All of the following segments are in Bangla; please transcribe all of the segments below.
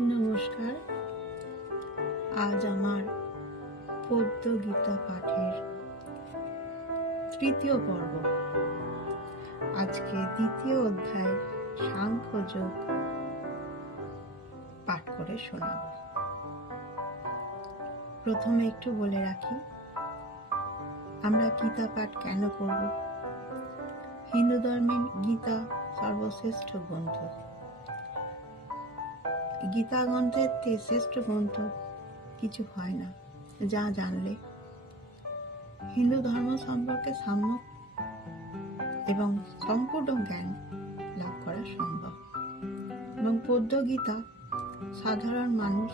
নমস্কার আজ আমার পদ্য গীতা পাঠের তৃতীয় পর্ব। আজকে দ্বিতীয় অধ্যায় সাংখ্যযোগ পাঠ করে শোনাব। প্রথমে একটু বলে রাখি, আমরা গীতা পাঠ কেন করব? হিন্দু ধর্মের গীতা সর্বশ্রেষ্ঠ গ্রন্থ। গীতা গ্রন্থের শ্রেষ্ঠ গ্রন্থ, কিছু হয় না, যা জানলে। হিন্দু ধর্ম সম্পর্কে সাম্যক এবং সম্পূর্ণ জ্ঞান লাভ করা সম্ভব। এবং পদ্য গীতা, সাধারণ মানুষ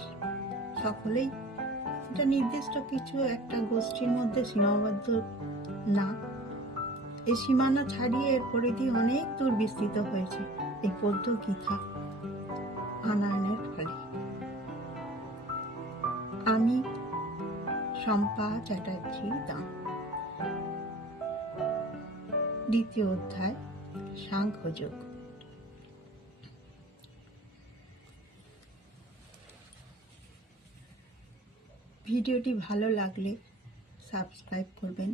সকলেই এটা নির্দিষ্ট কিছু একটা গোষ্ঠীর মধ্যে সীমাবদ্ধ না। এই সীমানা ছাড়িয়ে এর পরিধি অনেক দূর বিস্তৃত হয়েছে। এই পদ্য গীতা আনায়নের ফলে আমি শম্পা চ্যাটার্জি দাম। দ্বিতীয় অধ্যায় সাংখ্যযোগ ভিডিওটি ভালো লাগলে সাবস্ক্রাইব করবেন,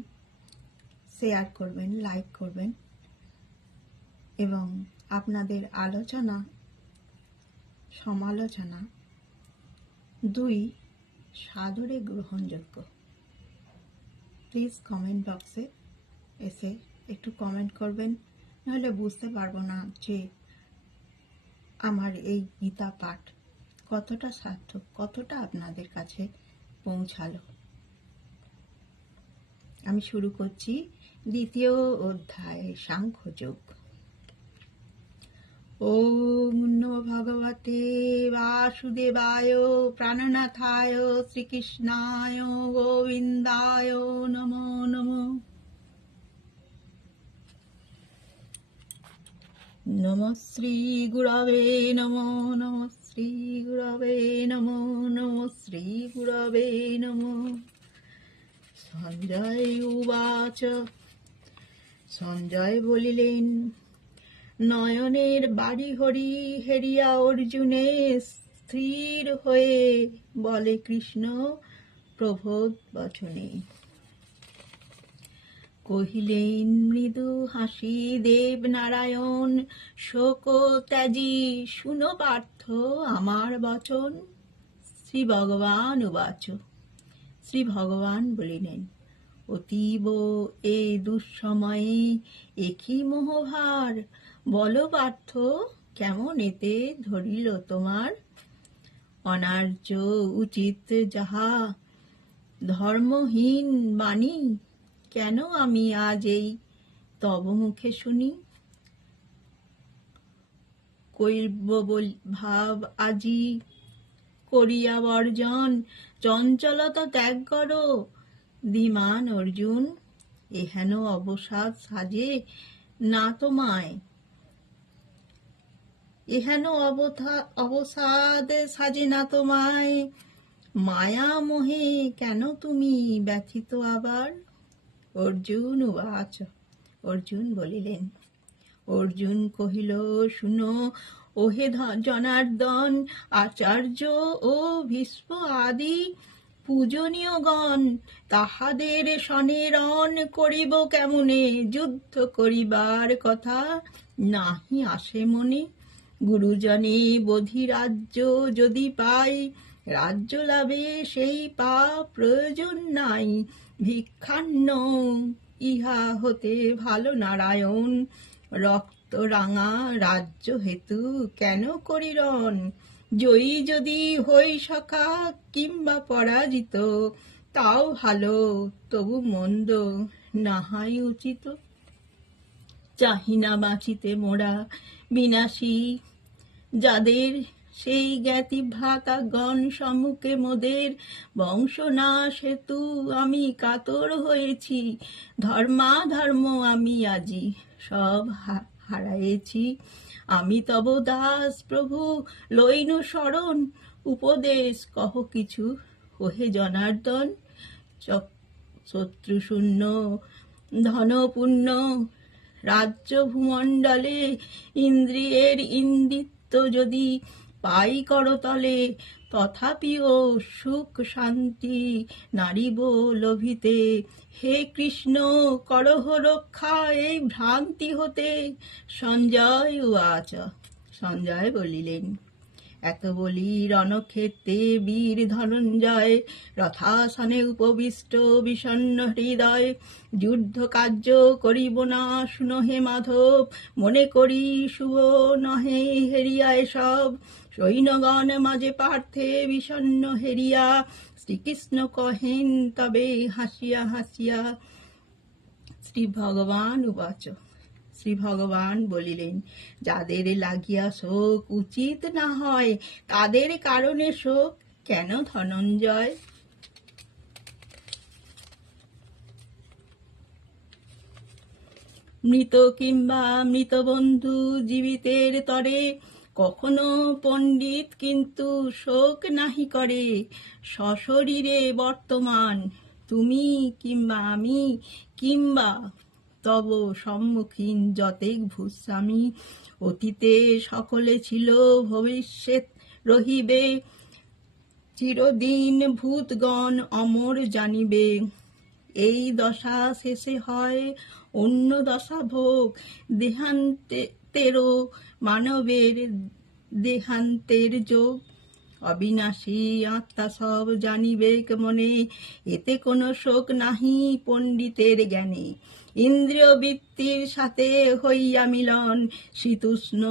শেয়ার করবেন, লাইক করবেন এবং আপনাদের আলোচনা সমালোচনা। দুই, সাদরে গ্রহণযোগ্য। প্লিজ কমেন্ট বক্সে এসে একটু কমেন্ট করবেন, নাহলে বুঝতে পারব না যে আমার এই গীতা পাঠ কতটা সার্থক, কতটা আপনাদের কাছে পৌঁছালো। আমি শুরু করছি দ্বিতীয় অধ্যায়, সাংখ্যযোগ। ওম নমো ভগবতে বাসুদেবায় প্রাণনাথায় শ্রীকৃষ্ণায় গোবিন্দায় নমো নমো। নম শ্রী গুরবে নমো, নম শ্রী গুরবে নমো, নম শ্রী গুরবে নমো। সঞ্জয় উবাচ, সঞ্জয় বলিলেন নয়নের বাড়ি হরি হেরিয়া অর্জুনে স্থির হয়ে বলে কৃষ্ণ প্রবোধ বচনে। কহিলেন, মৃদু হাসি, দেব নারায়ণ, শোক ত্যাজি, শুনো পার্থ আমার বচন। শ্রী ভগবান উবাচ। শ্রী ভগবান বলিলেন, অতীব এ দুঃসময়ে একই মোহভার বলো পার্থ, কেমন এতে ধরিল তোমার? অনার্য উচিত যাহা ধর্মহীন বাণী, কেন আমি আজ এই তব মুখে শুনি কৈব ভাব আজি করিয়া বর্জন, চঞ্চলতা ত্যাগ করো। ধীমান অর্জুন, এহেন অবসাদ সাজে না তোমায়। এহেন অবসাদ সাজে না তোমায়। মায়া মোহে কেন তুমি ব্যথিত আবার? অর্জুন উবাচ, অর্জুন বলিলেন। অর্জুন কহিল, শুনো, ওহে জনার্দন, আচার্য ও ভীষ্ম আদি, পূজনীয় গণ, তাহাদের সনেরণ করিব কেমনে? যুদ্ধ করিবার কথা নাহি আসে মনে। গুরুজনে বোধি রাজ্য যদি পাই, রাজ্য লাভে সেই পা প্রয়োজন নাই। ভিক্ষান্ন, ইহা হতে ভালো নারায়ণ। রক্ত রাঙা রাজ্য হেতু কেন করিরন জয়ী যদি হই সখা কিংবা পরাজিত, তাও ভালো, তবু মন্দ, নাহাই উচিত। চাহিনা বাঁচিতে মোরা বিনাশী। যাদের সেই জ্ঞাতি ভ্রাতা গণ সম্মুখে মোদের বংশনাশ হেতু আমি কাতর হয়েছি। ধর্মা ধর্ম আমি আজি সব হারাইছি আমি তব দাস প্রভু, লইন শরণ, উপদেশ কহ কিছু ওহে জনার্দন। শত্রু শূন্য ধনপূর্ণ রাজ্য ভূমণ্ডলে ইন্দ্রিয়ের ইন্দিত্ব যদি পাই করতলে, তথাপিও সুখ শান্তি নারীব লোভিতে। হে কৃষ্ণ করহ রক্ষা এই ভ্রান্তি হতে সঞ্জয় উয়াচ সঞ্জয় বলিলেন। এত বলি রণক্ষেত্রে বীর ধনঞ্জয়, রথাসনে উপবিষ্ট বিষণ্ণ হৃদয়। যুদ্ধ কার্য করিব না শুনহে মাধব, মনে করি শুভ নহে হেরিয়া এসব। সৈন্যগণ মাঝে পার্থে বিষণ্ণ হেরিয়া, শ্রীকৃষ্ণ কহেন তবে হাসিয়া হাসিয়া। শ্রী ভগবান উবাচ। শ্রী ভগবান বলিলেন, যাদের লাগিয়া শোক উচিত না হয়, তাদের কারণে শোক কেন ধনঞ্জয়? মৃত কিংবা মৃত বন্ধু জীবিতের তরে কখনো পণ্ডিত কিন্তু শোক নাহি করে। সশরীরে বর্তমান তুমি কিংবা আমি কিংবা তব সম্মুখীন যতেক ভূস্বামী। অতীতে সকলে ছিল, ভবিষ্যৎ রহিবে। চিরদিন ভূতগণ অমর জানিবে। এই দশা শেষে হয়, অন্য দশা ভোগ। দেহান্তেরও মানবের দেহান্তের যোগ। অবিনাশী আত্মা সব জানিবে মনে এতে কোনো শোক নাহি পণ্ডিতের জ্ঞানে। ইন্দ্রিয় বৃত্তির সাথে হইয়া মিলন শীতুষ্ণ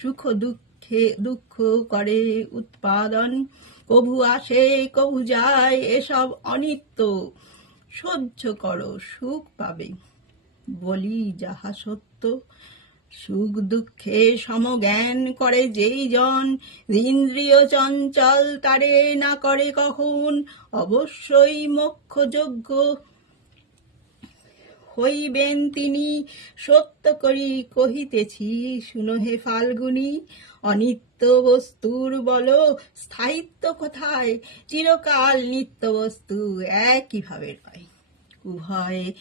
সুখ দুঃখে দুঃখ করে উৎপাদন। কভু আসে, কভু যায়, এসব অনিত্য সহ্য করো, সুখ পাবে। বলি যাহা সত্য সুখ দুঃখে সমজ্ঞান করে যেই জন, ইন্দ্রিয় চঞ্চল তারে না করে কখন? অবশ্যই মোক্ষযোগ্য হইবেন তিনি। সত্য করি কহিতেছি, শুনো হে ফাল্গুনি, অনিত্য বস্তুর বল স্থায়িত্ব কোথায়? চিরকাল নিত্য বস্তু একইভাবে রয়। উভয়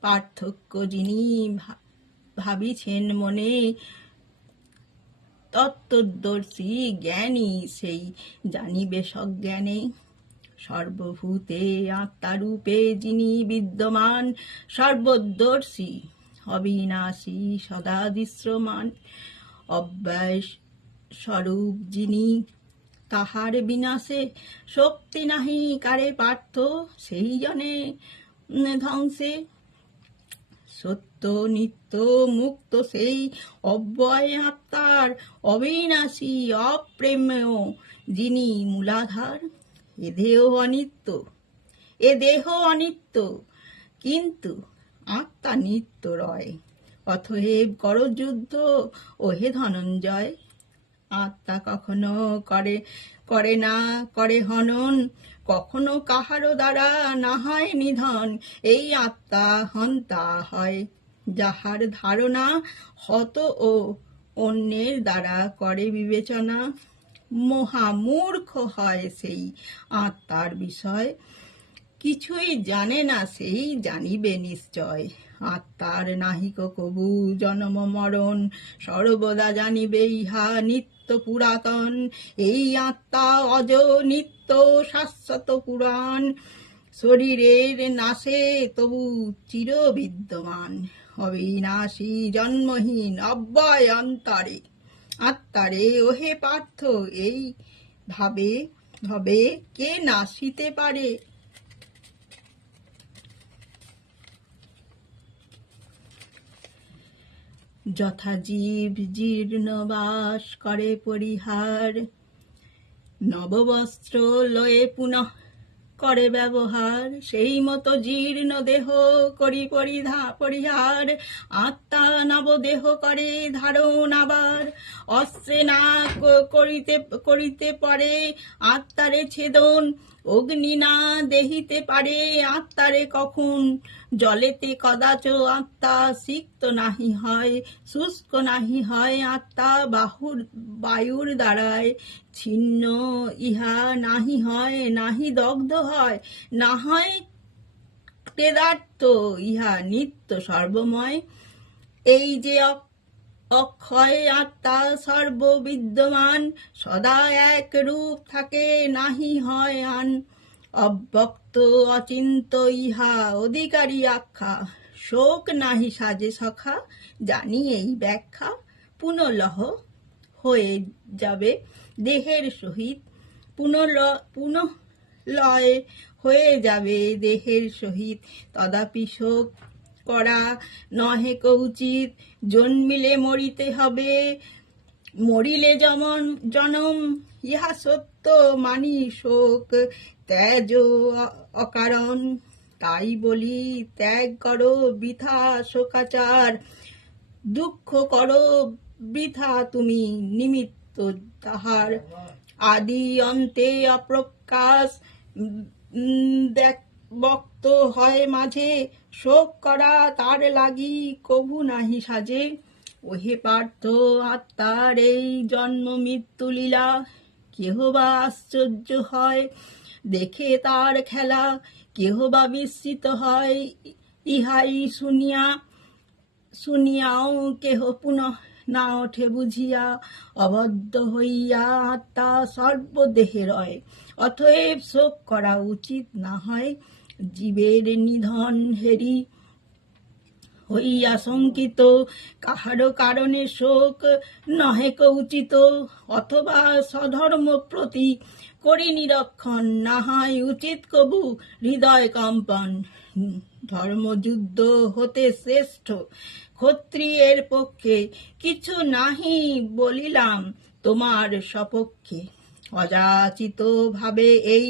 পার্থক্য যিনি ভাবিছেন মনে? তত্ত্বদর্শী জ্ঞানী সেই জানিবে সজ্ঞানে। সর্বভূতে আত্মারূপে যিনি বিদ্যমান, সর্বদর্শী, অবিনাশী, সদা দৃশ্যমান। অব্যয় স্বরূপ যিনি তাহার বিনাশে শক্তি নাহি, কারে পার্থ সেই জনে ধ্বংসে। সত্য, নিত্য, মুক্ত সেই অব্যয় আত্মার অবিনাশী, অপ্রেমেয় যিনি মূলাধার। এ দেহ অনিত্য, এ দেহ অনিত্য, কিন্তু আত্মা নিত্য রয়। অথহেব কর যুদ্ধ ও হে ধনঞ্জয়। আত্মা কখনো করে করে না, করে হনন। কখনো কাহারও দ্বারা না হয় নিধন, এই আত্মা হন্তা হয়। যাহার ধারণা হত ও অন্যের দ্বারা করে বিবেচনা, মহামূর্খ হয় সেই আত্মার বিষয়। কিছুই জানে না সেই, জানিবে নিশ্চয়। আত্মার নাহিক কবু, জন্ম মরণ, সর্বদা জানিবে ইহা নিত্য পুরাতন। এই আত্মা অজ নিত্য শাশ্বত পুরাণ। শরীরের নাশে তবু চির বিদ্যমান অবিনাশী জন্মহীন অব্যয় অন্তরে আত্মারে ওহে পার্থ এই ভাবে ভাবে কে নাশিতে পারে? যথা জীব জীর্ণবাস করে পরিহার। নববস্ত্র লয়ে পুনঃ করে ব্যবহার। সেই মতো জীর্ণ দেহ করি পরিধা, পরিহার। আত্মা নবদেহ করে, ধারণ আবার। অস্ত্রে না করিতে করিতে পারে, আত্মারে ছেদন। অগ্নি না দেহিতে পারে, আত্মারে কখন? জলেতে কদাচ আত্মা সিক্ত নাহি হয়, শুষ্ক নাহি হয়, আত্মা বাহুর, বায়ুর দ্বারায়। ছিন্ন, ইহা নাহি হয়, নাহি দগ্ধ হয় না হয় ক্লেদার্থ ইহা নিত্য সর্বময়। এই যে অক্ষয় আত্মা সর্ববিদ্যমান, সদা এক রূপ থাকে, নাহি হয় আন। অব্যক্ত, অচিন্ত, ইহা অধিকারী আখ্যা, শোক নাহি সাজে সখা, জানি এই ব্যাখ্যা পুনলহ হয়ে যাবে। দেহের সহিত পুনল পুনঃলয় হয়ে যাবে দেহের সহিত। তদাপি শোক করা নহে কৌচিত, জন্মিলে মরিতে হবে। মরিলে যেমন জনম, ইহা সত্য মানি শোক। ত্যাজ অকারণ, তাই বলি ত্যাগ করো বৃথা শোকাচার। দুঃখ করো বৃথা তুমি নিমিত্ত। তাহার আদি অন্তে অপ্রকাশ বক্ত হয় মাঝে, শোক করা তার লাগি কভু নাহি সাজে। ওহে পার্থ আত্মার এই জন্ম মৃত্যু লীলা, কেহ বা আশ্চর্য হয়? দেখে তার খেলা, কেহ বা বিস্মিত হয়? ইহাই শুনিয়া, শুনিয়াও কেহ পুনঃ না ওঠে বুঝিয়া, অবদ্ধ হইয়া আত্মা সর্বদেহে রয়। অতএব শোক করা উচিত না হয়। জীবের নিধন হেরি হইয়া শঙ্কিত কাহারও কারণে শোক নহে কৌচিত, অথবা সধর্ম প্রতি করি নিরক্ষণ না হয় উচিত কবু হৃদয় কম্পন। ধর্মযুদ্ধ হতে শ্রেষ্ঠ। ক্ষত্রিয়ের পক্ষে কিছু নাহি বলিলাম তোমার সপক্ষে। অযাচিত ভাবে এই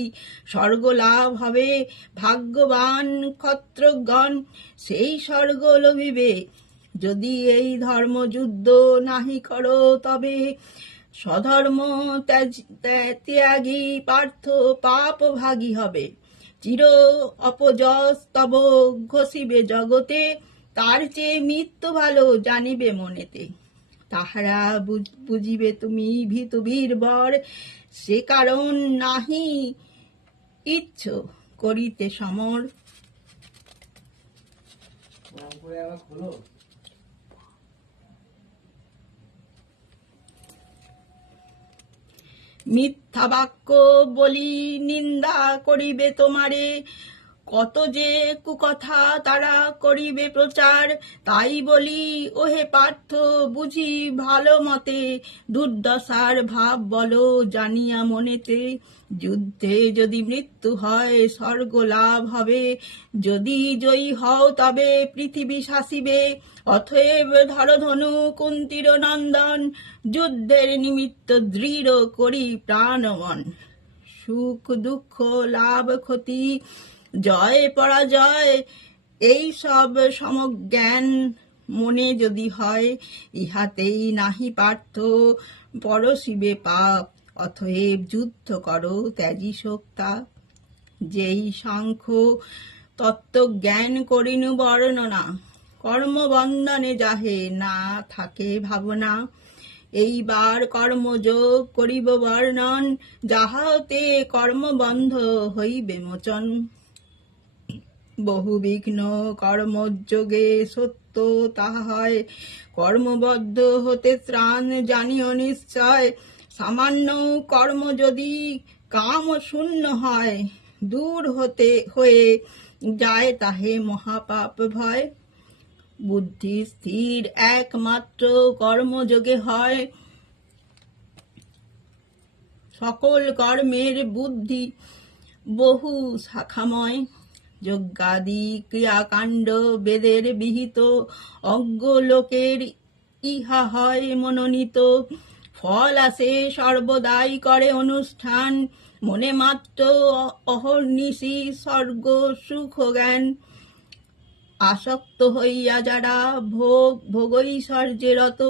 স্বর্গ লাভ হবে ভাগ্যবান ক্ষত্রগণ সেই স্বর্গ লভিবে। যদি এই ধর্মযুদ্ধ নাহি করো তবে স্বধর্ম ত্যাগী পার্থ পাপ ভাগী হবে। চির অপযশ তব ঘষিবে জগতে তার চেয়ে মৃত্যু ভালো জানিবে মনেতে। তাহারা বুঝ- বুঝিবে তুমি ভীত বীরবর সে কারণ নাহি ইচ্ছ করিতে সমর। মিথ্যা বাক্য বলি নিন্দা করিবে তোমারে। কত যে কুকথা তারা করিবে প্রচার, তাই বলি, ওহে পার্থ, বুঝি ভালো মতে দুর্দশার ভাব বলো জানিয়া মনেতে। যুদ্ধে যদি মৃত্যু হয়, স্বর্গ লাভ হবে। যদি জয়ী হও, তবে পৃথিবী শাসিবে। অথব ধরধনু কুন্তির নন্দন, যুদ্ধের নিমিত্ত দৃঢ় করি প্রাণমন সুখ দুঃখ লাভ ক্ষতি জয় পরাজয়, এই সব সমজ্ঞান মনে যদি হয়, ইহাতেই নাহি পার্থ। পরশিবে পাপ অথব যুদ্ধ করো ত্যাজি শোক্তা। যেই সাংখ্য তত্ত্বজ্ঞান করিনু বর্ণনা, কর্মবন্ধনে যাহে না থাকে ভাবনা। এইবার কর্মযোগ করিব বর্ণন, যাহাতে কর্মবন্ধ হইবে মোচন। বহু বিঘ্ন কর্মযোগে সত্য তাহা হয় কর্মবদ্ধ হতে ত্রাণ জানিও নিশ্চয়। সামান্য কর্ম যদি কাম শূন্য হয়, দূর হতে হয়ে যায় তাহে মহাপাপ ভয়। বুদ্ধি স্থির একমাত্র কর্মযোগে হয়। সকল কর্মের বুদ্ধি বহু শাখাময়। যজ্ঞাদি ক্রিয়াকাণ্ড বেদের বিহিত অজ্ঞ লোকের ইহা হয় মনোনীত। ফল আসে সর্বদাই করে অনুষ্ঠান, মনে মাত্র অহর্নিশি স্বর্গ সুখ জ্ঞান। আসক্ত হইয়া যারা ভোগ ভোগৈশ্বর্যে রত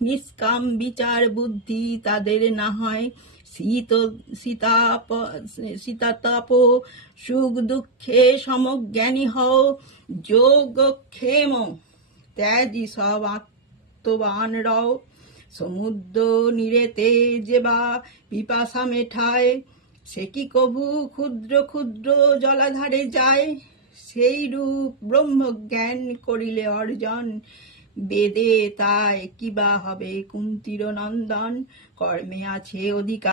নিষ্কাম বিচার বুদ্ধি তাদের না হয়। শীত সীতাপ, সীতাতাপ সুখ দুঃখে সমজ্ঞানী হও, যোগক্ষেম। ত্যাজি সব আত্মবান রও। সমুদ্র নিরেতে যে বা পিপাসা মেঠায়, সে কি কভু ক্ষুদ্র ক্ষুদ্র জলাধারে যায়? সেই রূপ ব্রহ্মজ্ঞান করিলে অর্জন। বেদে তাই কিবা হবে কুন্তির নন্দন কর্মে আছে অধিকার।